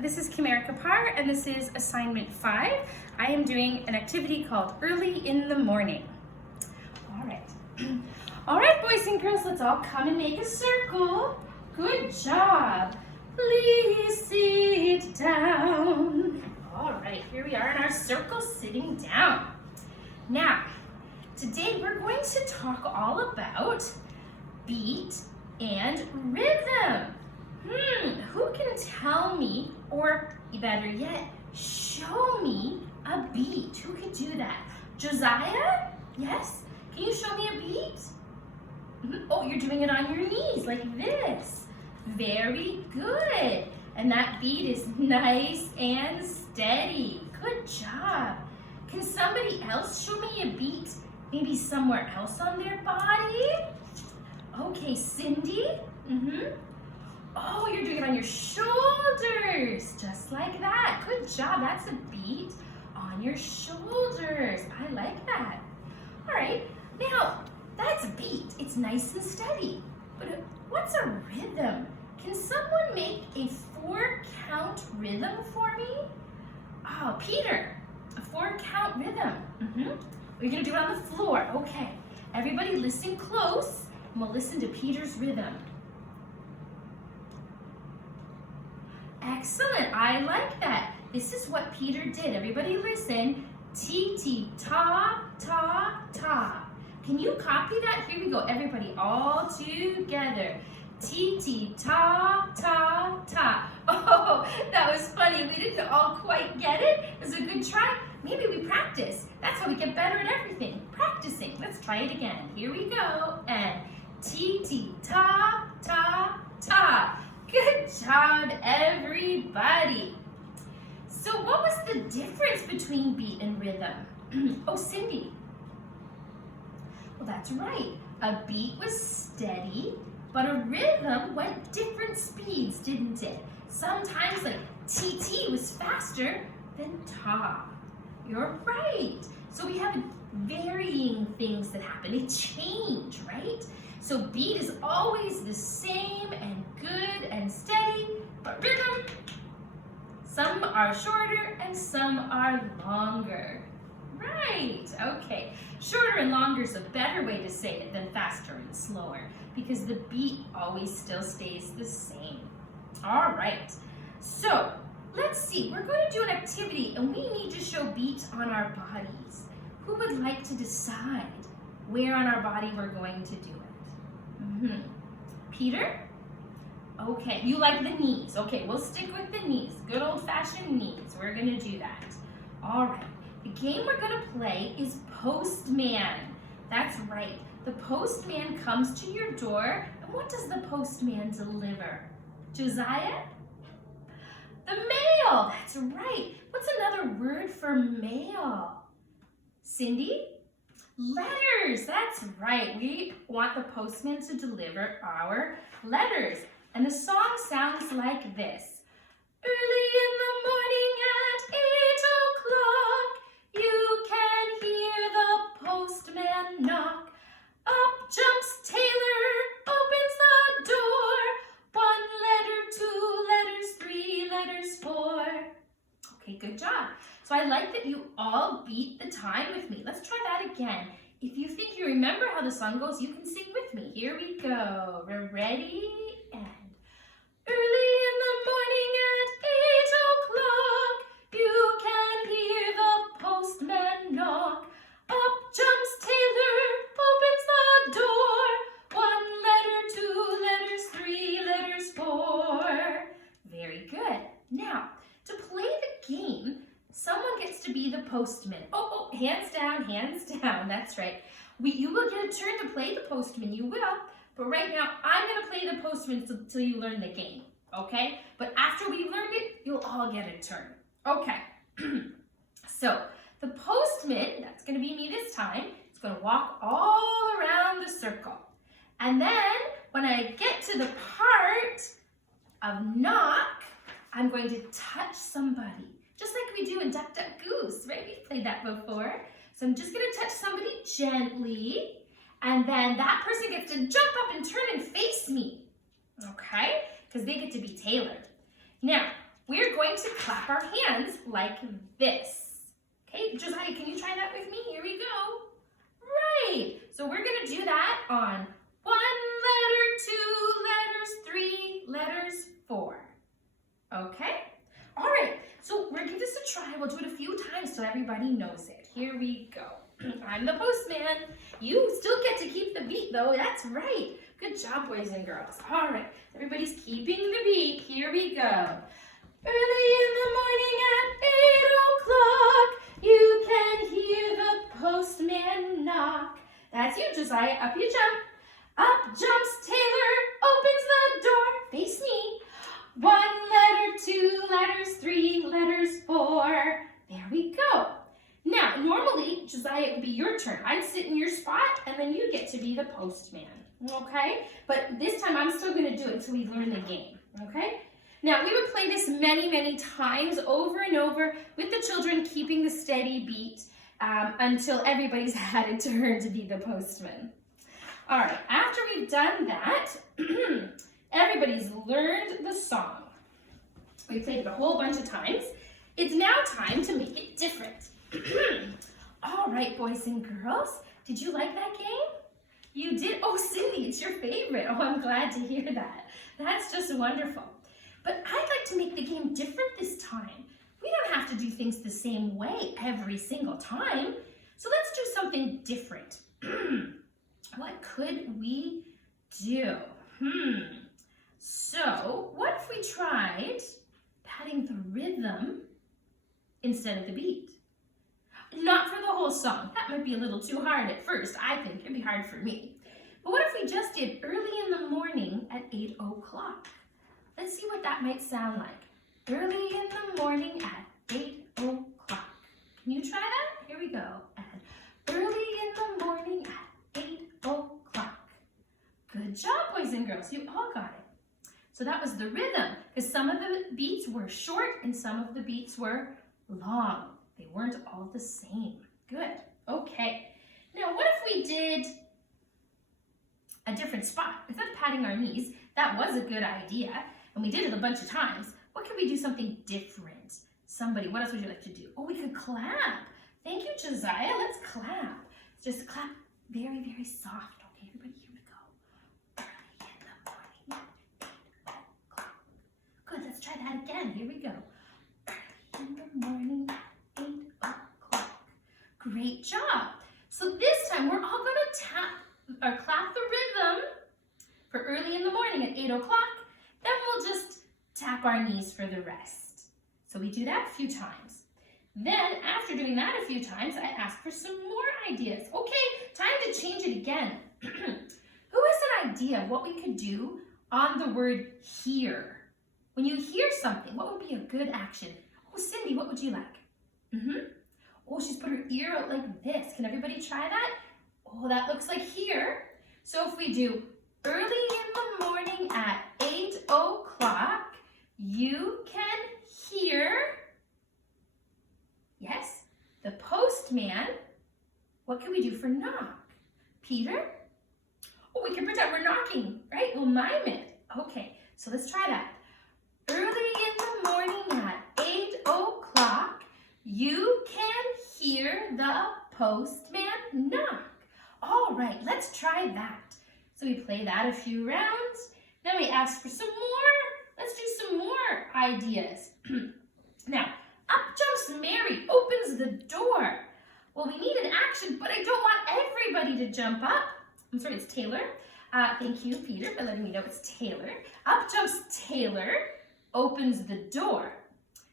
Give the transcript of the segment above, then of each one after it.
this is Kimerica Parr, and this is assignment 5. I am doing an activity called Early in the Morning. All right. All right, boys and girls, let's all come and make a circle. Good job. Please sit down. All right, here we are in our circle, sitting down. Now, today we're going to talk all about beat and rhythm. Who can tell me, or better yet, show me a beat? Who could do that? Josiah? Yes? Can you show me a beat? Oh, you're doing it on your knees like this. Very good. And that beat is nice and steady. Good job. Can somebody else show me a beat? Maybe somewhere else on their body? Okay, Cindy? Oh, you're doing it on your shoulders, just like that. Good job, that's a beat on your shoulders. I like that. All right, now that's a beat. It's nice and steady. But what's a rhythm? Can someone make a 4-count rhythm for me? Oh, Peter, a 4-count rhythm. We're gonna do it on the floor. Okay, everybody listen close, and we'll listen to Peter's rhythm. Excellent, I like that. This is what Peter did. Everybody listen. Ti, ta, ta, ta. Can you copy that? Here we go, everybody, all together. Ti, ta, ta, ta. Oh, that was funny. We didn't all quite get it. It was a good try. Maybe we practice. That's how we get better at everything. Practicing. Let's try it again. Here we go. And ti, ta, ta, ta. Good job, everybody. So what was the difference between beat and rhythm? Oh, Cindy. Well, that's right. A beat was steady, but a rhythm went different speeds, didn't it? Sometimes like TT was faster than ta. You're right. So we have varying things that happen. They change, right? So beat is always the same and good and steady, but rhythm, some are shorter and some are longer. Right, okay. Shorter and longer is a better way to say it than faster and slower, because the beat always still stays the same. All right, so let's see. We're going to do an activity and we need to show beat on our bodies. Who would like to decide where on our body we're going to do it? Peter? Okay, you like the knees. Okay, we'll stick with the knees. Good old-fashioned knees. We're gonna do that. All right, the game we're gonna play is Postman. That's right. The postman comes to your door, and what does the postman deliver? Josiah? The mail, that's right. What's another word for mail? Cindy? Letters, that's right. We want the postman to deliver our letters. And the song sounds like this. Early in the morning at 8 o'clock, you can hear the postman knock. Up jumps Taylor, opens the door. 1 letter, 2 letters, 3 letters, 4. Okay, good job. So I like that you all beat the time with me. Let's try that again. If you think you remember how the song goes, you can sing with me. Here we go. We're ready and early in the morning at 8 o'clock, you can hear the postman knock. Up jumps Taylor, opens the door. 1 letter, 2 letters, 3 letters, 4. Very good. Now, to play the game, someone gets to be the postman. Oh, hands down, that's right. You will get a turn to play the postman, you will. But right now, I'm gonna play the postman until you learn the game, okay? But after we've learned it, you'll all get a turn. Okay, so the postman, that's gonna be me this time, is gonna walk all around the circle. And then, when I get to the part of knock, I'm going to touch somebody. Just like we do in Duck, Duck, Goose, right? We've played that before. So I'm just gonna touch somebody gently, and then that person gets to jump up and turn and face me, okay? Because they get to be Taylor. Now, we're going going to clap our hands like this. Okay, Josiah, can you try that with me? Here we go. Right. So we're going to do that on 1 letter, 2 letters, 3 letters, 4. Okay? All right. So we're going to give this a try. We'll do it a few times so everybody knows it. Here we go. I'm the postman. You still get to keep the beat, though. That's right. Good job, boys and girls. All right. Everybody's keeping the beat. Here we go. Early in the morning at 8 o'clock, you can hear the postman knock. That's you, Josiah. Up you jump. Up jumps Taylor, opens the door. Face me. 1 letter, 2 letters, 3 letters, 4. There we go. Now, normally, Josiah, it would be your turn. I'd sit in your spot, and then you get to be the postman, okay? But this time, I'm still going to do it until we learn the game, okay? Now, we would play this many, many times over and over with the children keeping the steady beat until everybody's had a turn to be the postman. All right, after we've done that, everybody's learned the song. We played it a whole bunch of times. It's now time to make it different. All right, boys and girls, did you like that game? You did? Oh, Cindy, it's your favorite. Oh, I'm glad to hear that. That's just wonderful. But I'd like to make the game different this time. We don't have to do things the same way every single time. So let's do something different. What could we do? So what if we tried patting the rhythm instead of the beat? Not for the whole song. That might be a little too hard at first. I think it'd be hard for me. But what if we just did early in the morning at 8 o'clock? Let's see what that might sound like. Early in the morning at 8 o'clock. Can you try that? Here we go. And early in the morning at 8 o'clock. Good job, boys and girls. You all got it. So that was the rhythm, because some of the beats were short and some of the beats were long. They weren't all the same. Good. Okay. Now, what if we did a different spot? Instead of patting our knees, that was a good idea, and we did it a bunch of times. What could we do something different? Somebody, what else would you like to do? Oh, we could clap. Thank you, Josiah. Let's clap. Just clap very, very soft. Okay, everybody, here we go. Early in the morning at 8 o'clock. Good, let's try that again. Here we go. Early in the morning at 8 o'clock. Great job. So this time we're all going to tap or clap the rhythm for early in the morning at 8 o'clock. Then we'll just tap our knees for the rest. So we do that a few times. Then after doing that a few times, I ask for some more ideas. Okay, time to change it again. Who has an idea of what we could do on the word hear? When you hear something, what would be a good action? Oh, Cindy, what would you like? Oh, she's put her ear out like this. Can everybody try that? Oh, that looks like hear. So if we do early in the morning at 8 o'clock, you can hear, yes, the postman. What can we do for knock? Peter? Oh, we can pretend we're knocking, right? We'll mime it. Okay, so let's try that. Early in the morning at 8 o'clock, you can hear the postman knock. All right, let's try that. So we play that a few rounds. Then we ask for some more. Let's do some more ideas. Now, up jumps Mary, opens the door. Well, we need an action, but I don't want everybody to jump up. I'm sorry, it's Taylor. Thank you, Peter, for letting me know it's Taylor. Up jumps Taylor, opens the door.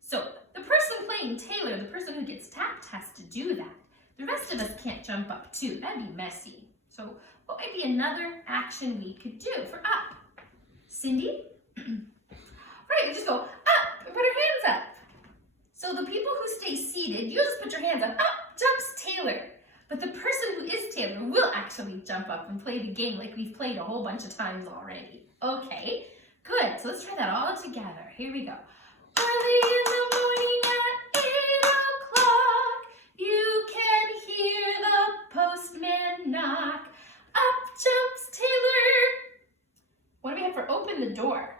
So the person playing Taylor, the person who gets tapped, has to do that. The rest of us can't jump up too. That'd be messy. So what might be another action we could do for up? Cindy? Right, we just go up and put our hands up. So the people who stay seated, you just put your hands up. Up jumps Taylor. But the person who is Taylor will actually jump up and play the game like we've played a whole bunch of times already. Okay, good. So let's try that all together. Here we go. Early in the morning at 8 o'clock, you can hear the postman knock. Up jumps Taylor. What do we have for open the door?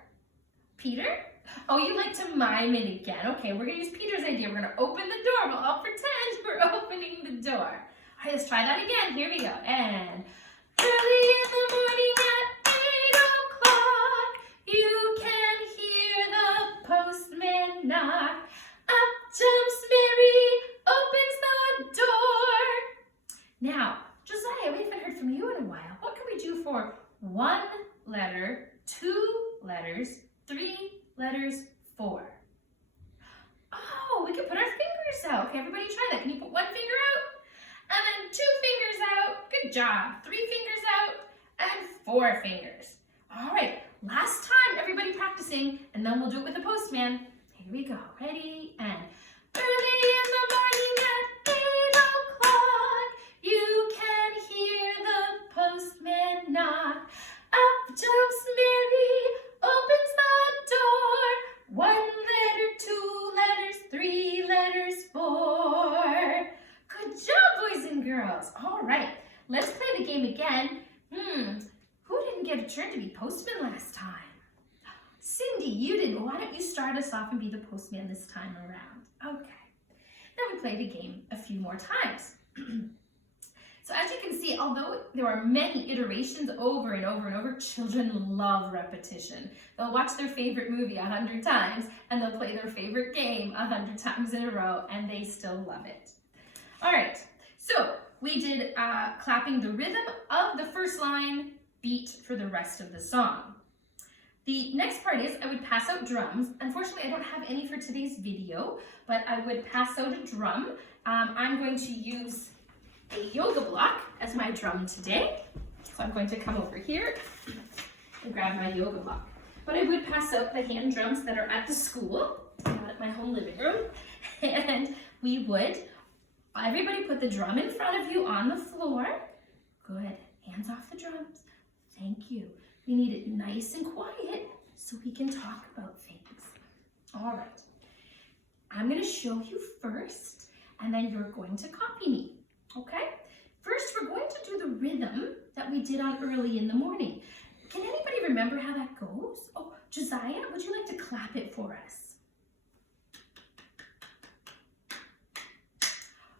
Peter? Oh, you like to mime it again. Okay, we're going to use Peter's idea. We're going to open the door. We'll all pretend we're opening the door. All right, let's try that again. Here we go. And early in the morning at 8 o'clock, you can hear the postman knock. Up jumps Mary, opens the door. Now, Josiah, we haven't heard from you in a while. What can we do for 1 letter, 2 letters, 3 letters, 4? Oh, we can put our fingers out. Okay, everybody try that. Can you put 1 finger out? And then 2 fingers out. Good job. 3 fingers out and 4 fingers. All right, last time, everybody practicing, and then we'll do it with the postman. Here we go. Ready? And early in the morning at 8 o'clock, you can hear the postman knock. Up jumps Mary, opens the door. 1 letter, 2 letters, 3 letters, 4. Good job, boys and girls. All right, let's play the game again. Who didn't get a turn to be postman last time? Cindy, you didn't. Why don't you start us off and be the postman this time around? Okay. Now we play the game a few more times. So as you can see, although there are many iterations over and over and over, children love repetition. They'll watch their favorite movie 100 times and they'll play their favorite game 100 times in a row and they still love it. All right, so we did clapping the rhythm of the first line, beat for the rest of the song. The next part is I would pass out drums. Unfortunately, I don't have any for today's video, but I would pass out a drum. I'm going to use a yoga block as my drum today. So I'm going to come over here and grab my yoga block. But I would pass out the hand drums that are at the school, not at my home living room. And we would, everybody put the drum in front of you on the floor. Good, hands off the drums. Thank you. We need it nice and quiet so we can talk about things. All right. I'm going to show you first, and then you're going to copy me, okay? First, we're going to do the rhythm that we did on early in the morning. Can anybody remember how that goes? Oh, Josiah, would you like to clap it for us?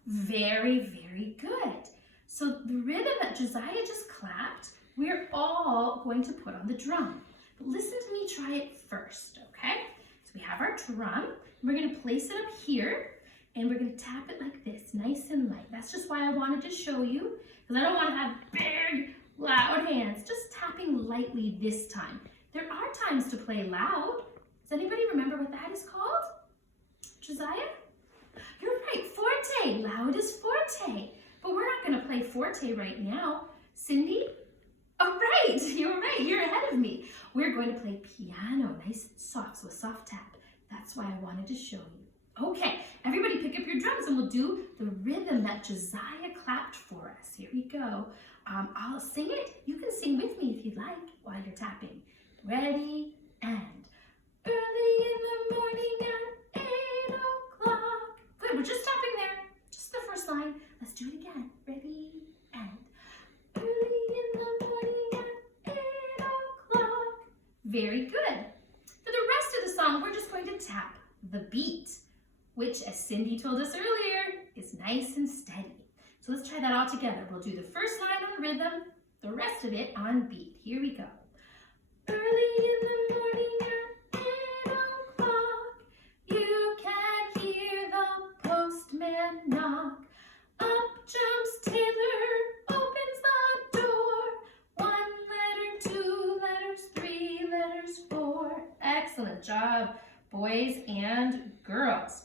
Very, very good. So the rhythm that Josiah just clapped, we're all going to put on the drum. But listen to me try it first, okay? So we have our drum. We're going to place it up here, and we're going to tap it like this, nice and light. That's just why I wanted to show you, because I don't want to have big, loud hands. Just tapping lightly this time. There are times to play loud. Does anybody remember what that is called? Josiah? You're right, forte. Loud is forte. But we're not going to play forte right now. Cindy? Oh, right, you're right, you're ahead of me. We're going to play piano, nice and soft, so a soft tap. That's why I wanted to show you. Okay, everybody pick up your drums and we'll do the rhythm that Josiah clapped for us. Here we go. I'll sing it. You can sing with me if you'd like while you're tapping. Ready, and early in the morning at 8 o'clock. Good, we're just stopping there. Just the first line. Let's do it again. Ready, and early in the morning at 8 o'clock. Very good. For the rest of the song, we're just going to tap the beat, which, as Cindy told us earlier, is nice and steady. So let's try that all together. We'll do the first line on rhythm, the rest of it on beat. Here we go. Early in the morning at 8 o'clock, you can hear the postman knock. Up jumps Taylor, opens the door. 1 letter, 2 letters, 3 letters, 4. Excellent job, boys and girls.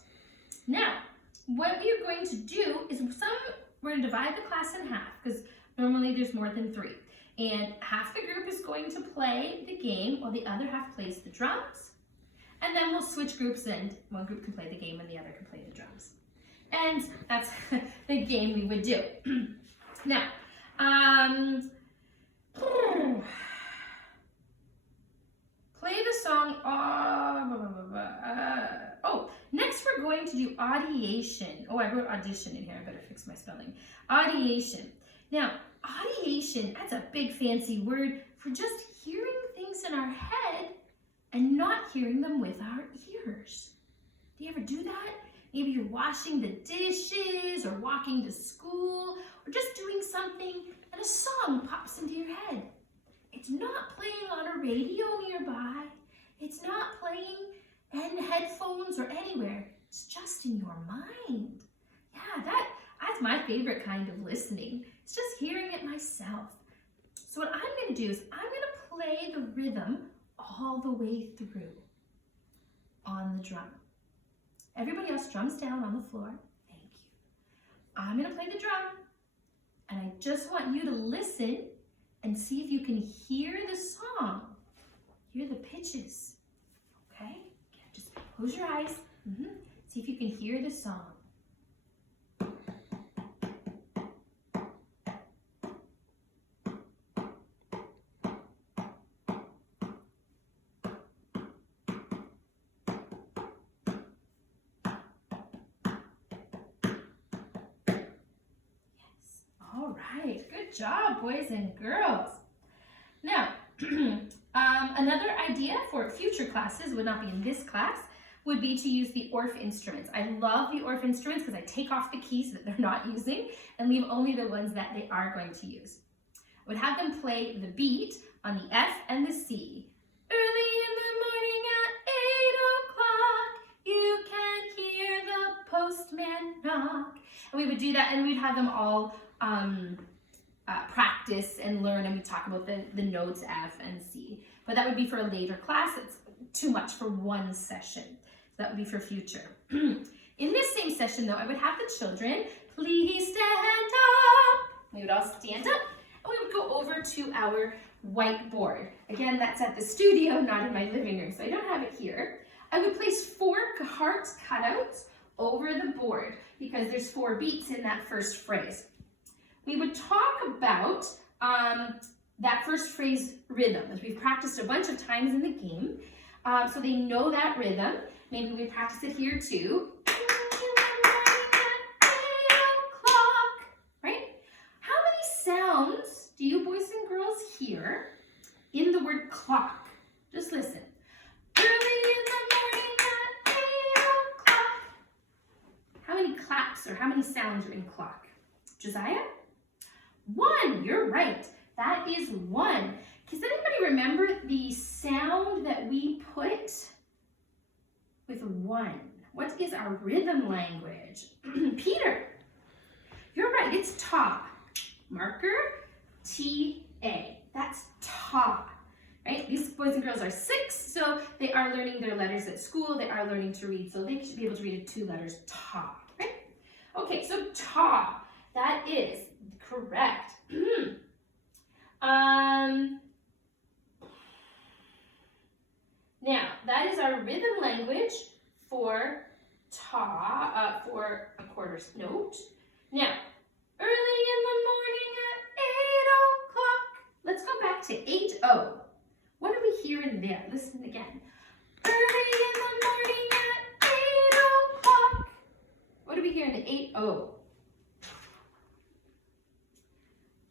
Now, what we are going to do is we're going to divide the class in half because normally there's more than 3. And half the group is going to play the game while the other half plays the drums. And then we'll switch groups and one group can play the game and the other can play the drums. And that's the game we would do. Now, play the song. Next we're going to do audiation. Oh, I wrote audition in here. I better fix my spelling. Audiation. Now, audiation, that's a big fancy word for just hearing things in our head and not hearing them with our ears. Do you ever do that? Maybe you're washing the dishes or walking to school or just doing something and a song pops into your head. It's not playing on a radio nearby. It's not playing in headphones or anywhere. It's just in your mind. Yeah, that's my favorite kind of listening. It's just hearing it myself. So what I'm going to do is I'm going to play the rhythm all the way through on the drum. Everybody else drums down on the floor. Thank you. I'm going to play the drum, and I just want you to listen and see if you can hear the song, hear the pitches. Okay? Just close your eyes. See if you can hear the song. All right, good job, boys and girls. Now, another idea for future classes, would not be in this class, would be to use the Orff instruments. I love the Orff instruments because I take off the keys that they're not using and leave only the ones that they are going to use. I would have them play the beat on the F and the C. Early in the morning at 8 o'clock, you can hear the postman knock. And we would do that, and we'd have them all practice and learn, and we talk about the notes F and C. But that would be for a later class. It's too much for one session. So that would be for future. In this same session, though, I would have the children, please stand up. We would all stand up, and we would go over to our whiteboard. Again, that's at the studio, not in my living room, so I don't have it here. I would place 4 heart cutouts over the board because there's 4 beats in that first phrase. We would talk about that first phrase rhythm, as we've practiced a bunch of times in the game. So they know that rhythm. Maybe we practice it here too. Right? How many sounds do you boys and girls hear in the word clock? Just listen. Early in the morning at 8 o'clock. How many claps or how many sounds are in clock? Josiah? 1, you're right. That is 1. Does anybody remember the sound that we put with 1? What is our rhythm language? Peter, you're right, it's ta. Marker, T-A. That's ta, right? These boys and girls are 6, so they are learning their letters at school. They are learning to read, so they should be able to read it 2 letters, ta, right? Okay, so ta, that is correct. Now, that is our rhythm language for ta, for a quarter note. Now, early in the morning at 8 o'clock. Let's go back to 8-0. What do we hear in there? Listen again. Early in the morning at 8 o'clock. What do we hear in the 8-0?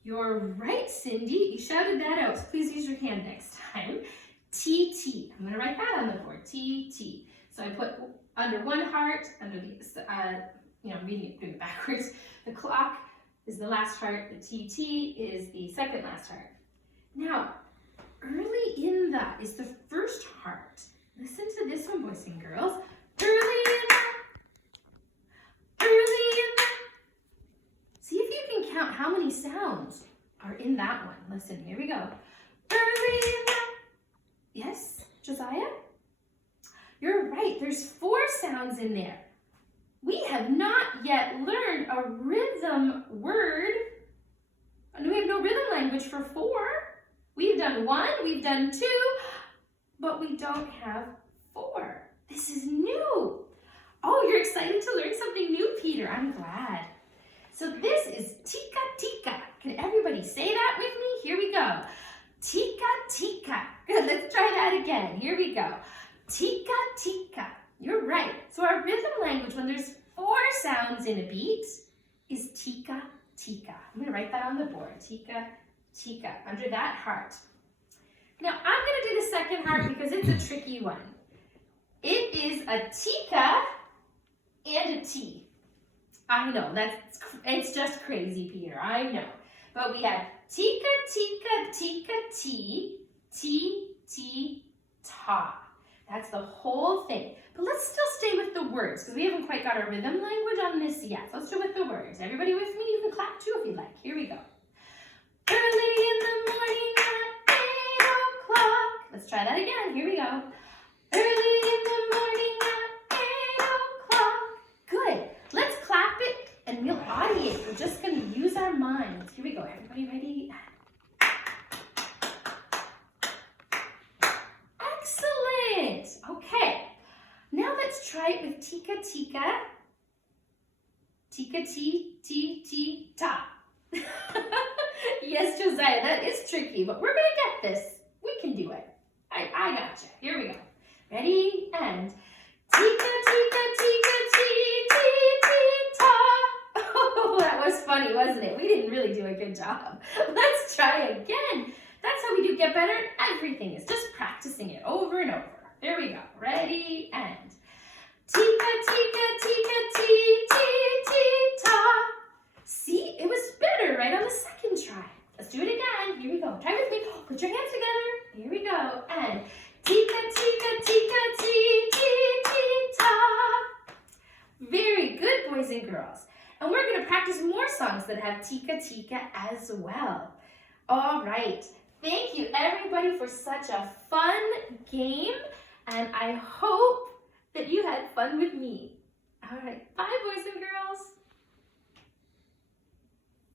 You're right, Cindy. You shouted that out. So please use your hand next time. T-T. I'm going to write that on the board. T-T. So I put under one heart, under the, I'm reading it, doing it backwards. The clock is the last heart. The T-T is the second last heart. Now, early in the is the first heart. Listen to this one, boys and girls. Early in the. See if you can count how many sounds are in that one. Listen, here we go. Early in the. Yes, Josiah? You're right, there's 4 sounds in there. We have not yet learned a rhythm word. And we have no rhythm language for 4. We've done 1, we've done 2, but we don't have 4. This is new. Oh, you're excited to learn something new, Peter. I'm glad. So this is tika tika. Can everybody say that with me? Here we go. Tika tika. Good, let's try that again. Here we go. Tika tika. You're right. So our rhythm language, when there's 4 sounds in a beat, is tika tika. I'm going to write that on the board. Tika tika, under that heart. Now, I'm going to do the second heart because it's a tricky one. It is a tika and a T. I know, it's just crazy, Peter, I know. But we have tika, tika, tika, T, T, T, ta. That's the whole thing. But let's still stay with the words because we haven't quite got our rhythm language on this yet. So let's do with the words. Everybody with me? You can clap too if you like. Here we go. Early in the morning at 8 o'clock. Let's try that again. Here we go. Early in the morning at 8 o'clock. Good. Let's clap it and we'll audiate. We're just going to use our minds. Here we go. Everybody ready? Excellent. Okay. Now let's try it with tika, tika. Tika, ti, ti, ti, ta. Yes, Josiah, that is tricky, but we're going to get this. We can do it. I gotcha. Here we go. Ready? And tika, tika, tika, ti, ti, ti, ta. Oh, that was funny, wasn't it? We didn't really do a good job. Let's try again. That's how we do get better at everything. It's just practicing it over and over. There we go. Ready? And tika, tika, tika, ti, ti, ti, ta. See, it was better right on the second try. Let's do it again. Here we go. Try with me. Put your hands together. Here we go. And tika, tika, tika, ti, ti, ti, ta. Very good, boys and girls. And we're going to practice more songs that have tika, tika as well. All right. Thank you, everybody, for such a fun game. And I hope that you had fun with me. All right. Bye, boys and girls.